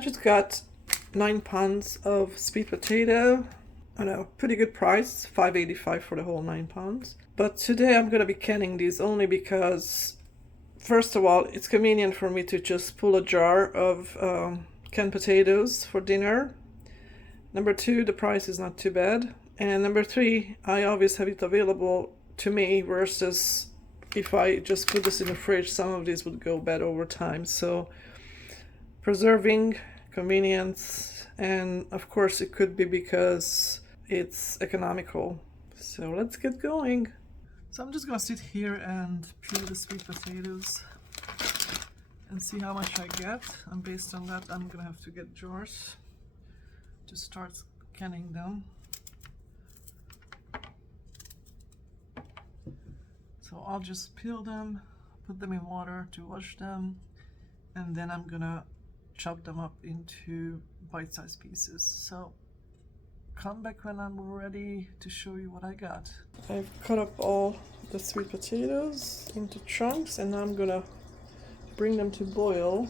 just got 9 pounds of sweet potato. I know, pretty good price, $5.85 for the whole 9 pounds. But today I'm gonna be canning these only because, first of all, it's convenient for me to just pull a jar of canned potatoes for dinner. Number 2, the price is not too bad. And number 3, I always have it available to me, versus if I just put this in the fridge, some of these would go bad over time. So preserving, convenience, and of course it could be because it's economical. So let's get going. So I'm just gonna sit here and peel the sweet potatoes and see how much I get, and based on that I'm gonna have to get jars to start canning them. So I'll just peel them, put them in water to wash them, and then I'm gonna chop them up into bite-sized pieces. So come back when I'm ready to show you what I got. I've cut up all the sweet potatoes into chunks, and now I'm gonna bring them to boil,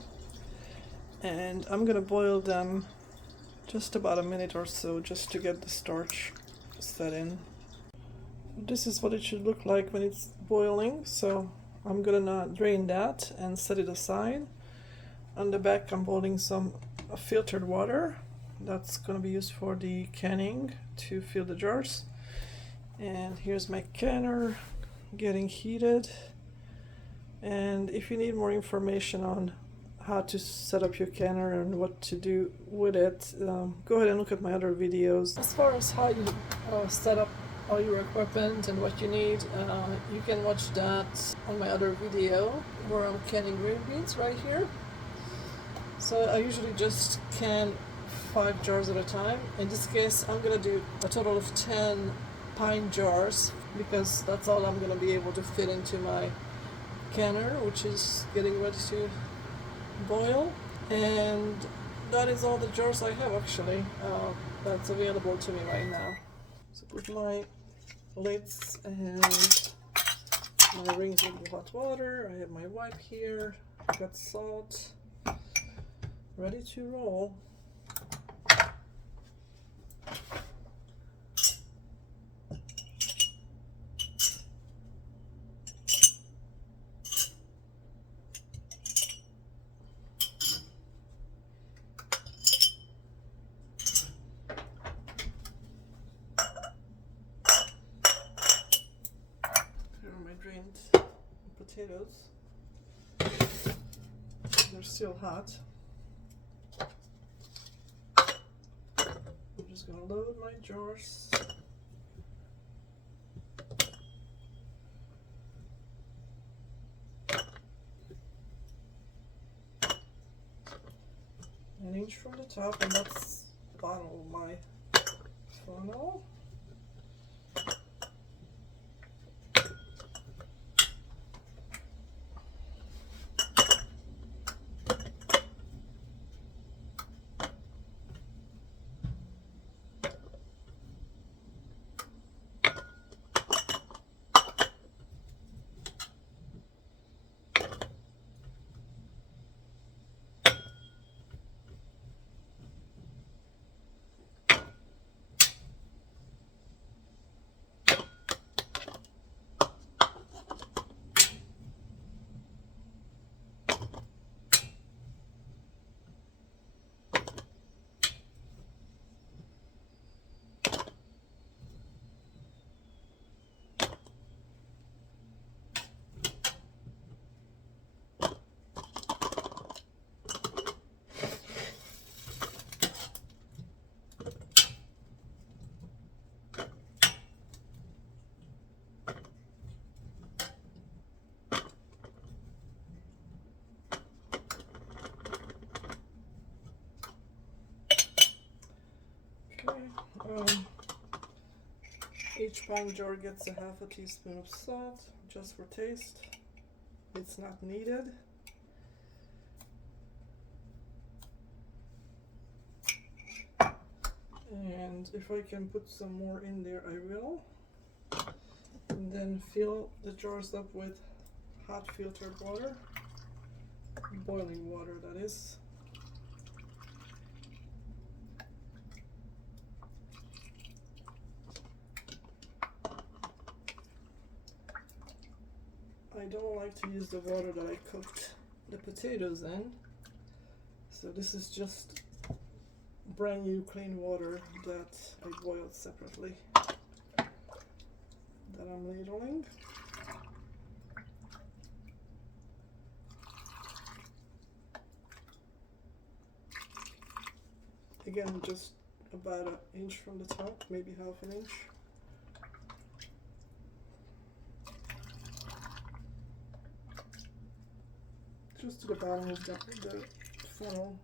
and I'm gonna boil them just about a minute or so, just to get the starch set in. This is what it should look like when it's boiling, so I'm gonna now drain that and set it aside. On the back I'm boiling some filtered water that's gonna be used for the canning to fill the jars. And here's my canner getting heated. And if you need more information on how to set up your canner and what to do with it, go ahead and look at my other videos. As far as how you set up all your equipment and what you need, you can watch that on my other video where I'm canning green beans right here. So I usually just can 5 jars at a time. In this case I'm gonna do a total of 10 pint jars, because that's all I'm gonna be able to fit into my canner, which is getting ready to boil. And that is all the jars I have actually that's available to me right now. So put my lids and my rings into hot water. I have my wipe here, got salt, ready to roll. Drained potatoes. They're still hot. I'm just gonna load my jars. An inch from the top, and that's the bottom of my funnel. Each pint jar gets a half a teaspoon of salt, just for taste. It's not needed. And if I can put some more in there, I will. And then fill the jars up with hot filtered water, boiling water that is. don't like to use the water that I cooked the potatoes in. So this is just brand new clean water that I boiled separately that I'm ladling. Again, just about an inch from the top, maybe half an inch. Just to the bottom of the funnel.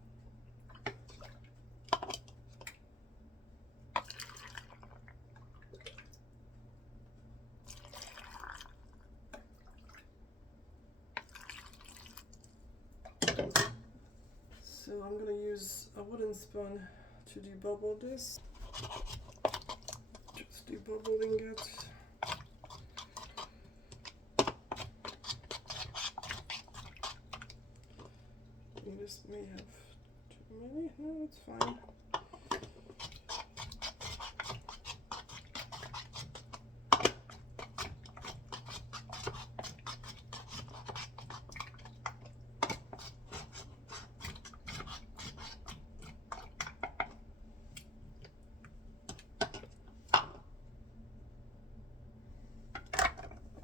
So I'm going to use a wooden spoon to debubble this. Just debubbling it. This may have too many. No, it's fine.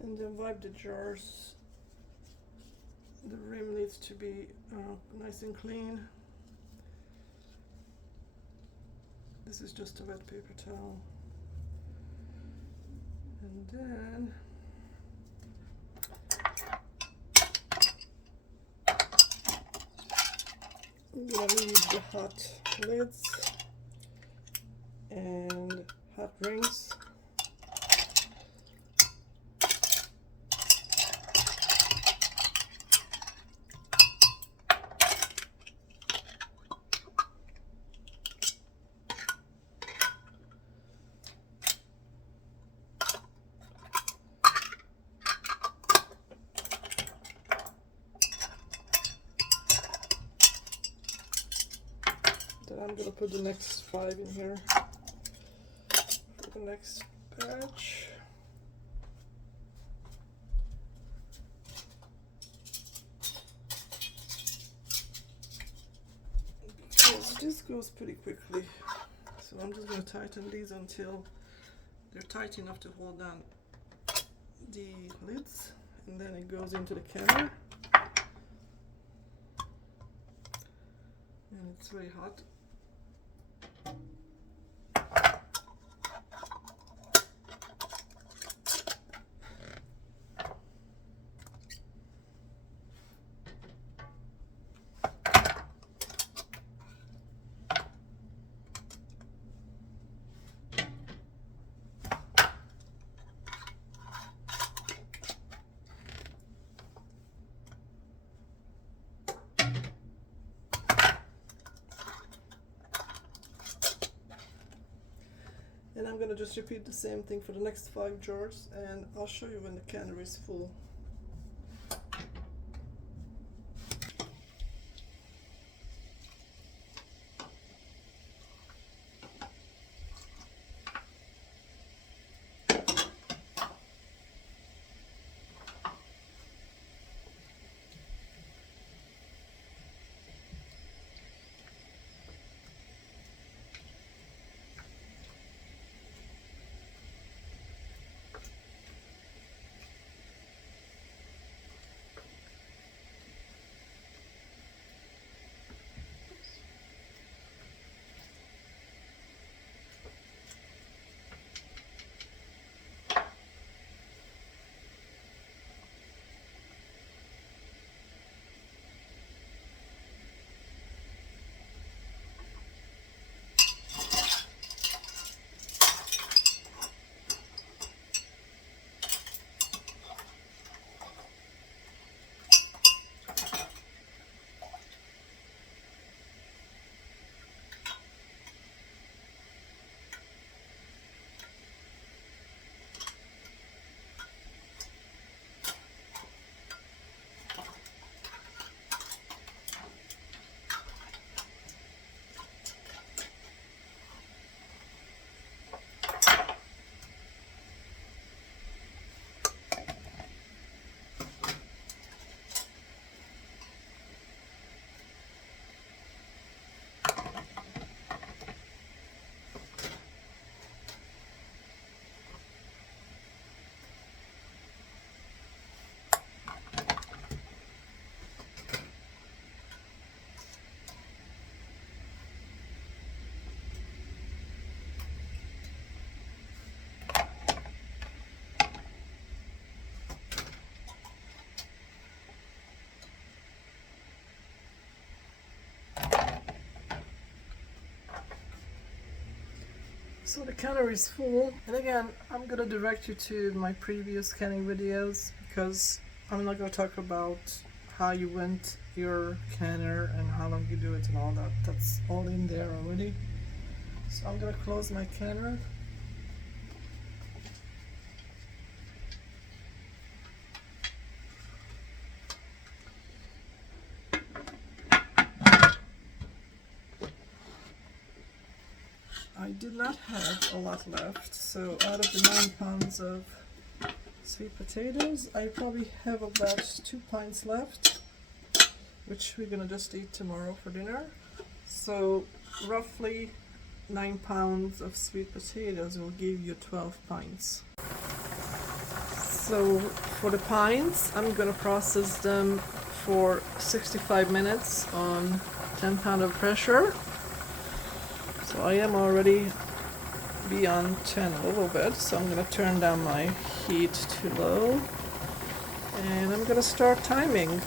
And then wipe the jars. The rim needs to be nice and clean. This is just a wet paper towel. And then I'm gonna leave the hot lids and hot rings. I'm going to put the next 5 in here for the next batch. Because this goes pretty quickly. So I'm just going to tighten these until they're tight enough to hold down the lids, and then it goes into the canner. And it's very hot. And I'm going to just repeat the same thing for the next 5 jars, and I'll show you when the canner is full. So the canner is full, and again, I'm gonna direct you to my previous canning videos because I'm not gonna talk about how you went your canner and how long you do it and all that. That's all in there already. So I'm gonna close my canner. I did not have a lot left, so out of the 9 pounds of sweet potatoes, I probably have about 2 pints left, which we're gonna just eat tomorrow for dinner. So roughly 9 pounds of sweet potatoes will give you 12 pints. So for the pints, I'm gonna process them for 65 minutes on 10 pound of pressure. So I am already beyond 10 a little bit, so I'm gonna turn down my heat to low and I'm gonna start timing.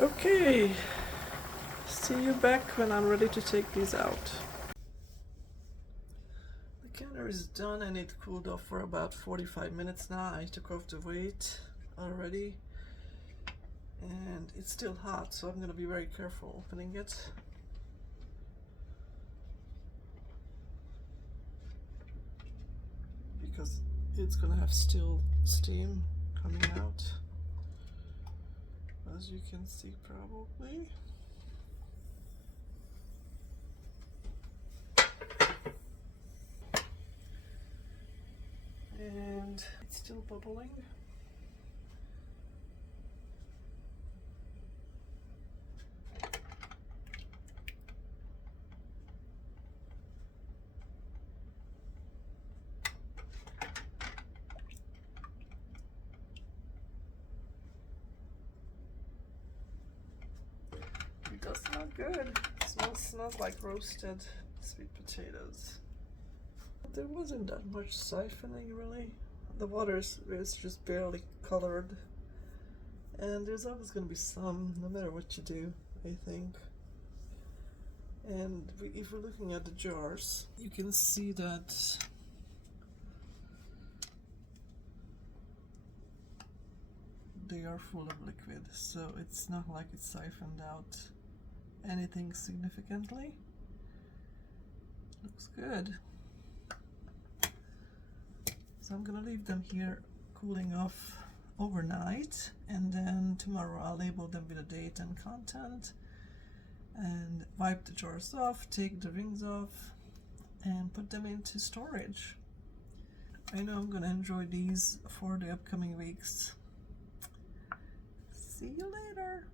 Okay, see you back when I'm ready to take these out. The canner is done and it cooled off for about 45 minutes now. I took off the weight already. And it's still hot, so I'm going to be very careful opening it. Because it's going to have still steam coming out, as you can see probably. And it's still bubbling. It does smell good. It smells like roasted sweet potatoes. There wasn't that much siphoning really. The water is just barely colored. And there's always going to be some, no matter what you do, I think. And if we're looking at the jars, you can see that they are full of liquid, so it's not like it's siphoned out anything significantly. Looks good. So I'm gonna leave them here cooling off overnight, and then tomorrow I'll label them with a date and content and wipe the jars off, take the rings off and put them into storage. I know I'm gonna enjoy these for the upcoming weeks. See you later.